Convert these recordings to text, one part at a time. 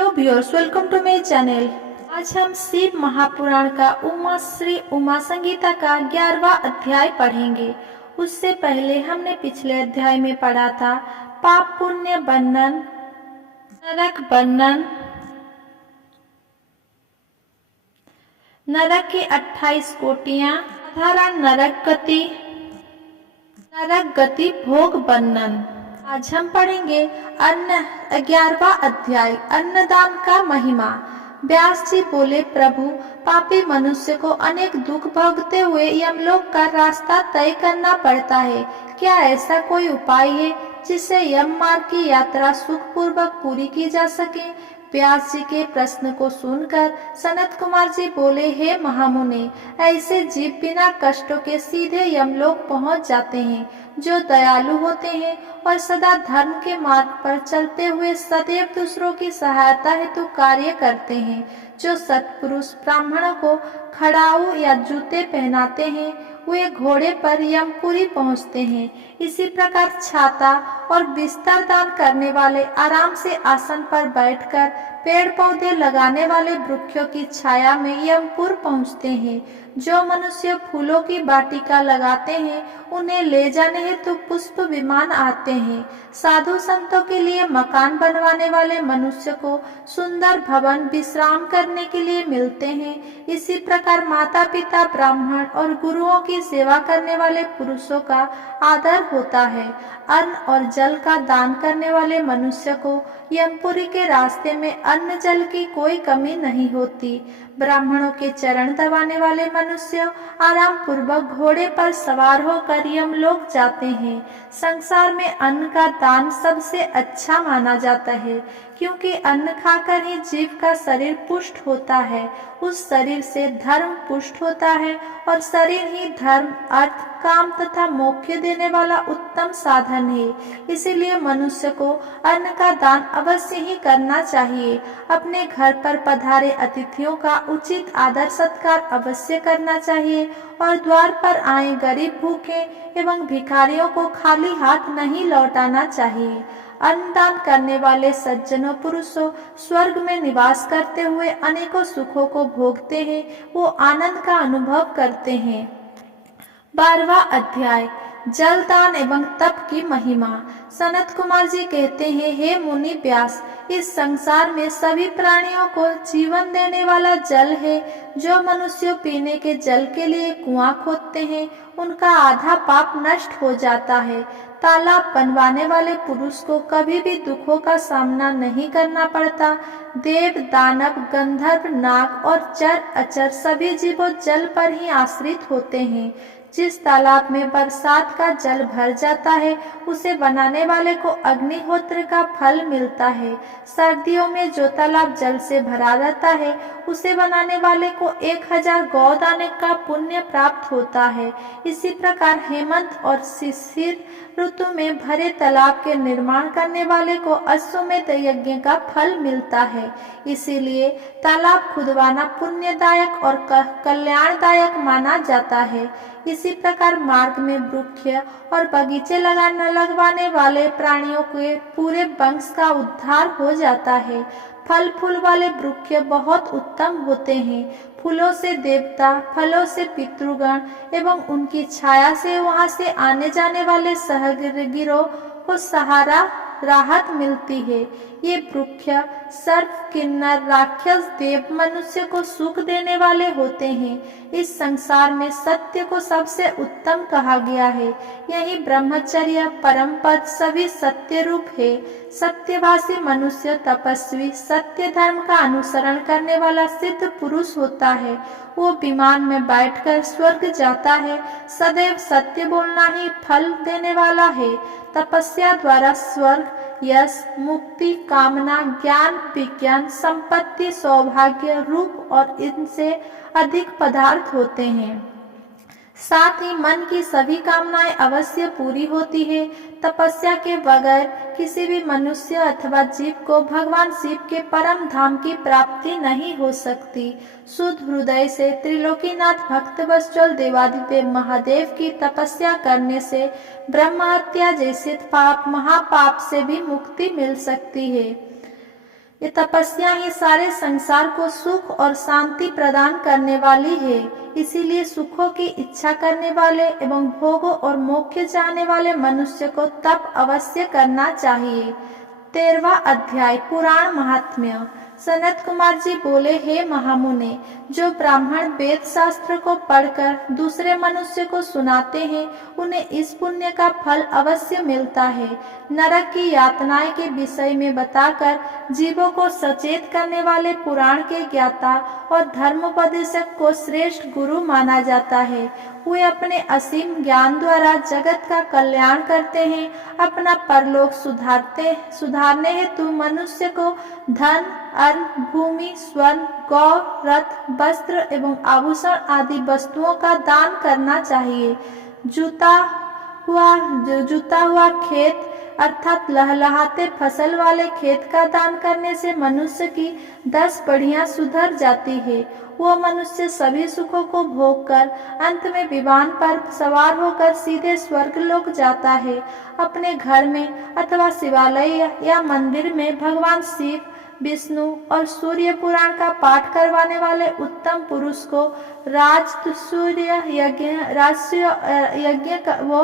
Hello viewers, welcome to my channel. आज हम शिव महापुराण का उमा श्री उमा संगीता का 11वां अध्याय पढ़ेंगे। उससे पहले हमने पिछले अध्याय में पढ़ा था पाप पुण्य बंधन, नरक बंधन, नरक की 28 कोटियां, साधारण नरक गति भोग बंधन। आज हम पढ़ेंगे 11वां अध्याय अन्नदान का महिमा। व्यास जी बोले, प्रभु, पापी मनुष्य को अनेक दुख भोगते हुए यमलोक का रास्ता तय करना पड़ता है। क्या ऐसा कोई उपाय है जिससे यम मार्ग की यात्रा सुखपूर्वक पूरी की जा सके? व्यास जी के प्रश्न को सुनकर सनत कुमार जी बोले, हे महामुने, ऐसे जीव बिना कष्टों के सीधे यमलोक पहुंच जाते हैं। जो दयालु होते हैं और सदा धर्म के मार्ग पर चलते हुए सदैव दूसरों की सहायता हेतु कार्य करते हैं, जो सत्पुरुष ब्राह्मणों को खड़ाऊ या जूते पहनाते हैं, वे घोड़े पर यमपुरी पहुंचते हैं। इसी प्रकार छाता और बिस्तर दान करने वाले आराम से आसन पर बैठकर पेड़ पौधे लगाने वाले वृक्षों की छाया में यमपुर पहुंचते हैं। जो मनुष्य फूलों की वाटिका लगाते हैं, उन्हें ले जाने हेतु पुष्प विमान आते हैं। साधु संतों के लिए मकान बनवाने वाले मनुष्य को सुंदर भवन विश्राम करने के लिए मिलते हैं। इसी प्रकार माता पिता, ब्राह्मण और गुरुओं की सेवा करने वाले पुरुषों का आदर होता है। अन्न और जल का दान करने वाले मनुष्य को यमपुरी के रास्ते में अन्न जल की कोई कमी नहीं होती। ब्राह्मणों के चरण दबाने वाले मनुष्य आराम पूर्वक घोड़े पर सवार होकर यमलोक जाते हैं। संसार में अन्न का दान सबसे अच्छा माना जाता है, क्योंकि अन्न खाकर ही जीव का शरीर पुष्ट होता है। उस शरीर से धर्म पुष्ट होता है और शरीर ही धर्म, अर्थ, काम तथा मोक्ष देने वाला उत्तम साधन है। इसीलिए मनुष्य को अन्न का दान अवश्य ही करना चाहिए। अपने घर पर पधारे अतिथियों का उचित आदर सत्कार अवश्य करना चाहिए और द्वार पर आए गरीब, भूखे एवं भिखारियों को खाली हाथ नहीं लौटाना चाहिए। अन्नदान करने वाले सज्जनों पुरुषों स्वर्ग में निवास करते हुए अनेकों सुखों को भोगते हैं। वो आनंद का अनुभव करते हैं। 12वां अध्याय जलदान एवं तप की महिमा। सनत कुमार जी कहते हैं, हे मुनि व्यास, इस संसार में सभी प्राणियों को जीवन देने वाला जल है। जो मनुष्य पीने के जल के लिए कुआं खोदते हैं, उनका आधा पाप नष्ट हो जाता है। तालाब बनवाने वाले पुरुष को कभी भी दुखों का सामना नहीं करना पड़ता। देव, दानव, गंधर्व, नाग और चर अचर सभी जीवों जल पर ही आश्रित होते हैं। जिस तालाब में बरसात का जल भर जाता है, उसे बनाने वाले को अग्निहोत्र का फल मिलता है। सर्दियों में जो तालाब जल से भरा रहता है, उसे बनाने वाले को 1000 गौदाने का पुण्य प्राप्त होता है। इसी प्रकार हेमंत और शिशिर ऋतु में भरे तालाब के निर्माण करने वाले को अश्वमेध यज्ञ का फल मिलता है। इसीलिए तालाब खुदवाना पुण्यदायक और कल्याणदायक माना जाता है। इसी प्रकार मार्ग में वृक्ष और बगीचे लगवाने वाले प्राणियों के पूरे वंश का उद्धार हो जाता है। फल फूल वाले वृक्ष बहुत उत्तम होते हैं। फूलों से देवता, फलों से पितृगण एवं उनकी छाया से वहां से आने जाने वाले सहगिरों को सहारा, राहत मिलती है। ये वृक्ष सर्प, किन्नर, राक्षस, देव, मनुष्य को सुख देने वाले होते हैं। इस संसार में सत्य को सबसे उत्तम कहा गया है। यही ब्रह्मचर्य, परम पद सभी सत्य रूप है। सत्यभाषी मनुष्य तपस्वी, सत्य धर्म का अनुसरण करने वाला सिद्ध पुरुष होता है। वो विमान में बैठकर स्वर्ग जाता है। सदैव सत्य बोलना ही फल देने वाला है। तपस्या द्वारा स्वर्ग, यश, मुक्ति, कामना, ज्ञान, विज्ञान, संपत्ति, सौभाग्य, रूप और इनसे अधिक पदार्थ होते हैं। साथ ही मन की सभी कामनाएं अवश्य पूरी होती है। तपस्या के बगैर किसी भी मनुष्य अथवा जीव को भगवान शिव के परम धाम की प्राप्ति नहीं हो सकती। शुद्ध हृदय से त्रिलोकीनाथ भक्त वत्सल देवादिदेव महादेव की तपस्या करने से ब्रह्म हत्या जैसे पाप, महापाप से भी मुक्ति मिल सकती है। ये तपस्या ही सारे संसार को सुख और शांति प्रदान करने वाली है। इसीलिए सुखों की इच्छा करने वाले एवं भोगों और मोक्ष चाहने वाले मनुष्य को तप अवश्य करना चाहिए। 13वां अध्याय पुराण महात्म्य। सनत कुमार जी बोले, हे महामुने, जो ब्राह्मण वेद शास्त्र को पढ़कर दूसरे मनुष्य को सुनाते हैं उन्हें इस पुण्य का फल अवश्य मिलता है। नरक की यातनाएं के विषय में बताकर जीवों को सचेत करने वाले पुराण के ज्ञाता और धर्मोपदेशक को श्रेष्ठ गुरु माना जाता है। वे अपने असीम ज्ञान द्वारा जगत का कल्याण करते हैं। अपना परलोक सुधारने हेतु मनुष्य को धन, अन्न, भूमि, स्वर्ण, गौ, रथ, वस्त्र एवं आभूषण आदि वस्तुओं का दान करना चाहिए। जूता हुआ खेत अर्थात लहलहाते फसल वाले खेत का दान करने से मनुष्य की 10 पीढ़ियां सुधर जाती है। वो मनुष्य सभी सुखों को भोगकर अंत में विमान पर सवार होकर सीधे स्वर्ग लोक जाता है। अपने घर में अथवा शिवालय या मंदिर में भगवान शिव, विष्णु और सूर्य पुराण का पाठ करवाने वाले उत्तम पुरुष को राजसूय यज्ञ वो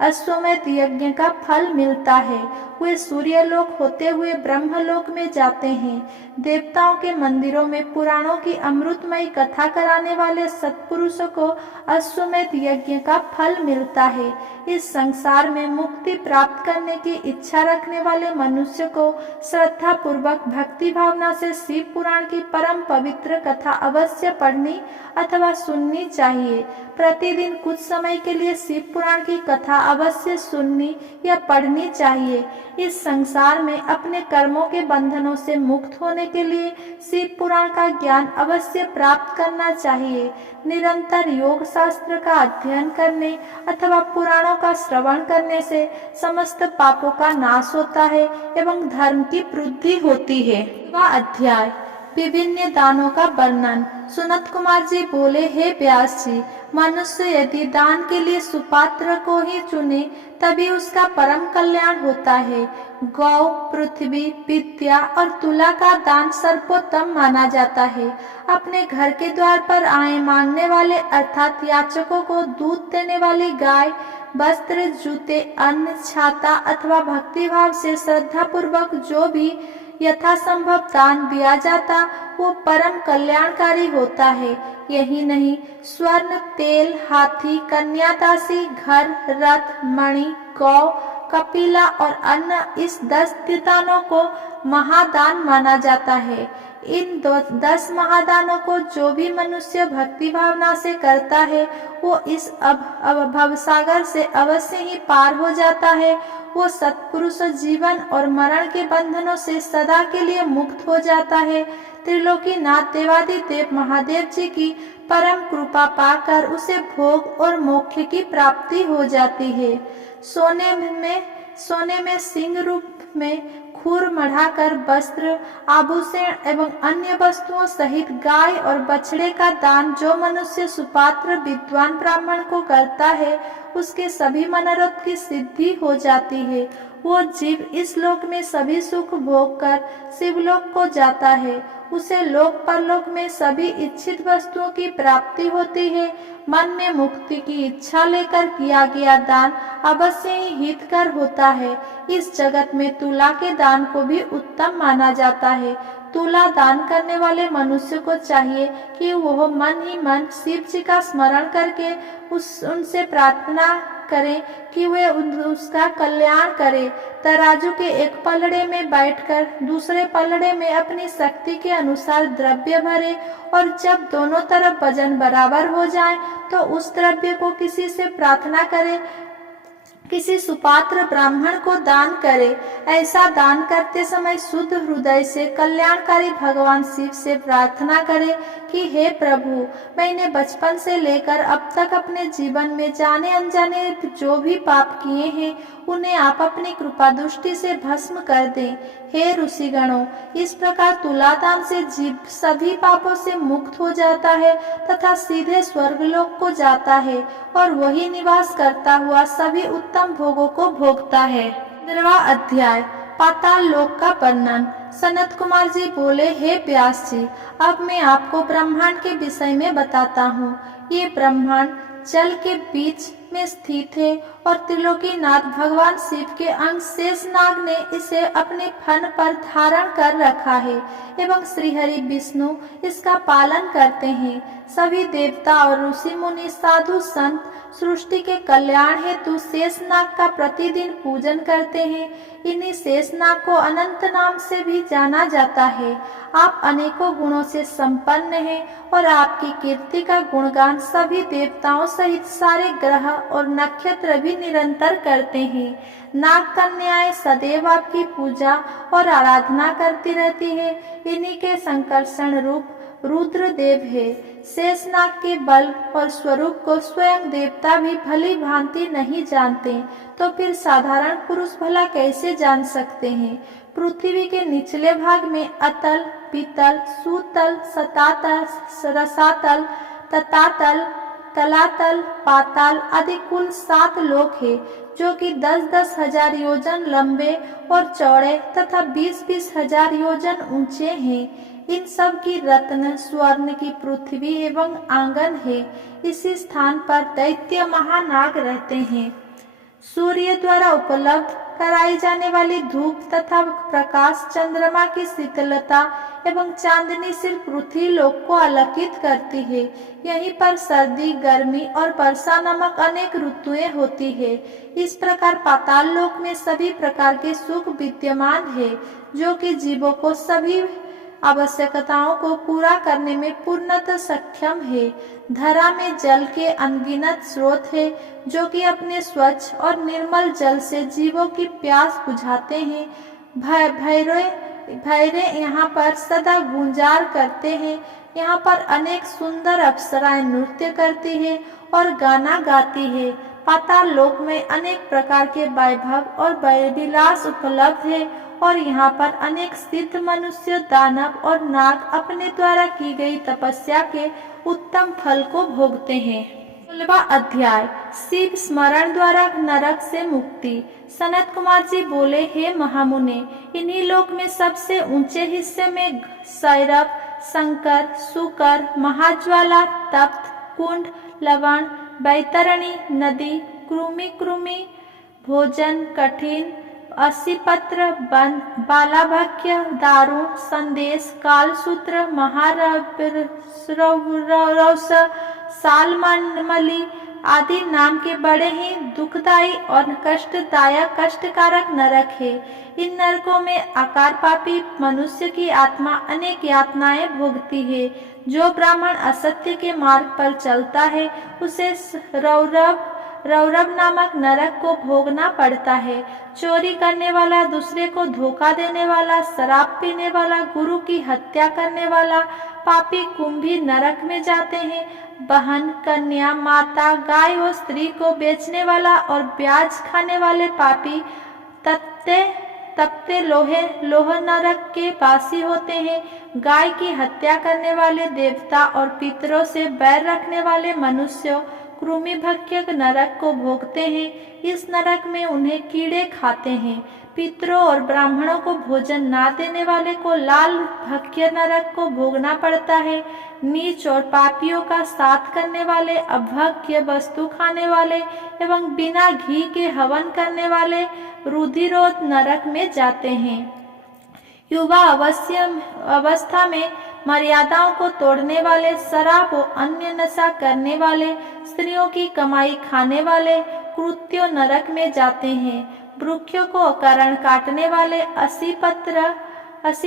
अश्वमेध यज्ञ का फल मिलता है। वे सूर्यलोक होते हुए ब्रह्मलोक में जाते हैं। देवताओं के मंदिरों में पुराणों की अमृतमयी कथा कराने वाले सत्पुरुषों को अश्वमेध यज्ञ का फल मिलता है। इस संसार में मुक्ति प्राप्त करने की इच्छा रखने वाले मनुष्य को श्रद्धा पूर्वक भक्ति भावना से शिव पुराण की परम पवित्र कथा अवश्य पढ़नी अथवा सुननी चाहिए। प्रतिदिन कुछ समय के लिए शिव पुराण की कथा अवश्य सुननी या पढ़नी चाहिए। इस संसार में अपने कर्मों के बंधनों से मुक्त होने के लिए शिव पुराण का ज्ञान अवश्य प्राप्त करना चाहिए। निरंतर योग शास्त्र का अध्ययन करने अथवा पुराणों का श्रवण करने से समस्त पापों का नाश होता है एवं धर्म की वृद्धि होती है। अध्याय विभिन्न दानों का वर्णन। सुनत कुमार जी बोले, हे व्यास जी, मनुष्य यदि दान के लिए सुपात्र को ही चुने तभी उसका परम कल्याण होता है। गौ, पृथ्वी, विद्या और तुला का दान सर्वोत्तम माना जाता है। अपने घर के द्वार पर आए मांगने वाले अर्थात याचकों को दूध देने वाली गाय, वस्त्र, जूते, अन्न, छाता अथवा भक्तिभाव से श्रद्धा पूर्वक जो भी यथासंभव दान दिया जाता वो परम कल्याणकारी होता है। यही नहीं, स्वर्ण, तेल, हाथी, कन्यादासी, घर, रथ, मणि, गौ, कपिला और अन्न, इस 10 दानों को महादान माना जाता है। इन 10 महादानों को जो भी मनुष्य भक्ति भावना से करता है वो इस भवसागर से अवश्य ही पार हो जाता है। वो सत्पुरुष जीवन और मरण के बंधनों से सदा के लिए मुक्त हो जाता है। त्रिलोकीनाथ देवादिदेव महादेव जी की परम कृपा पाकर उसे भोग और मोक्ष की प्राप्ति हो जाती है। सोने में सिंह रूप में खूर मढ़ाकर वस्त्र, आभूषण एवं अन्य वस्तुओं सहित गाय और बछड़े का दान जो मनुष्य सुपात्र विद्वान ब्राह्मण को करता है उसके सभी मनोरथ की सिद्धि हो जाती है। वो जीव इस लोक में सभी सुख भोग कर शिवलोक को जाता है। उसे लोक परलोक में सभी इच्छित वस्तुओं की प्राप्ति होती है। मन में मुक्ति की इच्छा लेकर किया गया दान अवश्य ही हितकर होता है। इस जगत में तुला के दान को भी उत्तम माना जाता है। तुला दान करने वाले मनुष्य को चाहिए कि वह मन ही मन शिव जी का स्मरण करके उनसे प्रार्थना करें कि वे उसका कल्याण करे। तराजू के एक पलड़े में बैठकर दूसरे पलड़े में अपनी शक्ति के अनुसार द्रव्य भरे और जब दोनों तरफ वजन बराबर हो जाए तो उस द्रव्य को किसी से प्रार्थना करे, किसी सुपात्र ब्राह्मण को दान करे। ऐसा दान करते समय शुद्ध हृदय से कल्याणकारी भगवान शिव से प्रार्थना करे कि हे प्रभु, मैंने बचपन से लेकर अब तक अपने जीवन में जाने अनजाने जो भी पाप किए हैं उन्हें आप अपनी कृपा दृष्टि से भस्म कर दें। हे ऋषिगणों, इस प्रकार तुलादान से जीव सभी पापों से मुक्त हो जाता है तथा सीधे स्वर्गलोक को जाता है और वही निवास करता हुआ सभी उत्तम भोगों को भोगता है। 15वां अध्याय पाताल लोक का वर्णन। सनत कुमार जी बोले, हे व्यास जी, अब मैं आपको ब्रह्मांड के विषय में बताता हूँ। ये ब्रह्मांड जल के बीच में स्थित है और त्रिलोकीनाथ भगवान शिव के अंश शेषनाग ने इसे अपने फन पर धारण कर रखा है एवं श्रीहरि विष्णु इसका पालन करते हैं। सभी देवता और ऋषि मुनि साधु संत सृष्टि के कल्याण हेतु शेषनाग का प्रतिदिन पूजन करते हैं। इन्हीं शेषनाग को अनंत नाम से भी जाना जाता है। आप अनेकों गुणों से संपन्न हैं और आपकी कीर्ति का गुणगान सभी देवताओं सहित सारे ग्रह और नक्षत्र भी निरंतर करते हैं। नाग कन्याएं सदैव आपकी पूजा और आराधना करती रहती है। इन्हीं के संकर्षण रूप रुद्रदेव है। शेषनाग के बल और स्वरूप को स्वयं देवता भी भली भांति नहीं जानते, तो फिर साधारण पुरुष भला कैसे जान सकते हैं। पृथ्वी के निचले भाग में अतल, पीतल, सुतल, सतातल, रसातल, ततातल, तलातल, पाताल आदि कुल 7 लोक है, जो कि 10-10 हजार योजन लंबे और चौड़े तथा 20-20 हजार योजन ऊंचे हैं। इन सब की रत्न स्वर्ण की पृथ्वी एवं आंगन है। इसी स्थान पर दैत्य महानाग रहते हैं। सूर्य द्वारा उपलब्ध कराई जाने वाली धूप तथा प्रकाश चंद्रमा की शीतलता एवं चांदनी सिर्फ पृथ्वी लोक को आलोकित करती है। यहीं पर सर्दी, गर्मी और वर्षा नामक अनेक ऋतुएं होती है। इस प्रकार पाताल लोक में सभी प्रकार के सुख विद्यमान है, जो कि जीवों को सभी आवश्यकताओं को पूरा करने में पूर्णतः सक्षम है। धरा में जल के अनगिनत स्रोत है, जो कि अपने स्वच्छ और निर्मल जल से जीवों की प्यास बुझाते हैं। भैरे यहाँ पर सदा गुंजार करते हैं। यहाँ पर अनेक सुंदर अप्सराएं नृत्य करती है और गाना गाती है। पाताल लोक में अनेक प्रकार के वैभव और विलास उपलब्ध है और यहाँ पर अनेक सिद्ध मनुष्य, दानव और नाग अपने द्वारा की गई तपस्या के उत्तम फल को भोगते हैं। 16वां अध्याय, शिव स्मरण द्वारा नरक से मुक्ति। सनत कुमार जी बोले, हे महामुने, इन्हीं लोक में सबसे ऊंचे हिस्से में सैरव, शंकर, सुकर, महाज्वाला, तप्त, कुंड, लवण, बैतरणी, नदी, कृमि, भोजन, कठिन, 80 पत्र, बालाभक्य, दारुण, संदेश, कालसूत्र, महारौस, सालमली आदि नाम के बड़े ही दुखदायी और कष्टदायक कष्टकारक नरक है। इन नरकों में आकार पापी मनुष्य की आत्मा अनेक यातनाएं भोगती है। जो ब्राह्मण असत्य के मार्ग पर चलता है, उसे रौरव नामक नरक को भोगना पड़ता है। चोरी करने वाला, दूसरे को धोखा देने वाला, शराब पीने वाला, गुरु की हत्या करने वाला पापी कुंभी नरक में जाते हैं। बहन, कन्या, माता, गाय और स्त्री को बेचने वाला और ब्याज खाने वाले पापी तपते लोह नरक के वासी होते हैं। गाय की हत्या करने वाले देवता और पितरों से बैर रखने वाले मनुष्य कृमि भक्ष्य नरक को भोगते हैं। इस नरक में उन्हें कीड़े खाते हैं। पितरों और ब्राह्मणों को भोजन ना देने वाले को लाल भक्ष्य नरक को भोगना पड़ता है। नीच और पापियों का साथ करने वाले, अभक्ष्य वस्तु खाने वाले एवं बिना घी के हवन करने वाले रुधिरोध नरक में जाते हैं। युवा अवस्था में मर्यादाओं को तोड़ने वाले, शराब और अन्य नशा करने वाले, स्त्रियों की कमाई खाने वाले कृत्यों नरक में जाते हैं। वृक्षों को अकारण काटने वाले, 80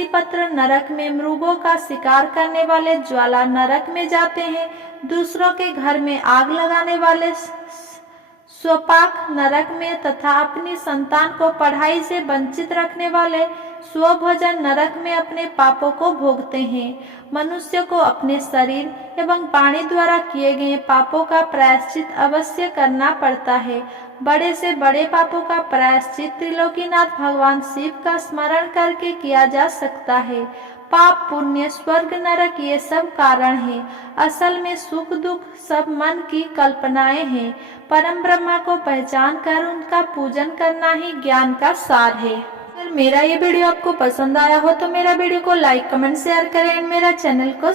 पत्र नरक में मृगों का शिकार करने वाले ज्वाला नरक में जाते हैं। दूसरों के घर में आग लगाने वाले स्वपाक नरक में तथा अपनी संतान को पढ़ाई से वंचित रखने वाले स्वभोजन नरक में अपने पापों को भोगते हैं। मनुष्य को अपने शरीर एवं वाणी द्वारा किए गए पापों का प्रायश्चित अवश्य करना पड़ता है। बड़े से बड़े पापों का प्रायश्चित त्रिलोकीनाथ भगवान शिव का स्मरण करके किया जा सकता है। पाप, पुण्य, स्वर्ग, नरक ये सब कारण हैं। असल में सुख दुख सब मन की कल्पनाएं हैं। परम ब्रह्मा को पहचान कर उनका पूजन करना ही ज्ञान का सार है। मेरा ये वीडियो आपको पसंद आया हो तो मेरा वीडियो को लाइक कमेंट शेयर करें एंड मेरा चैनल को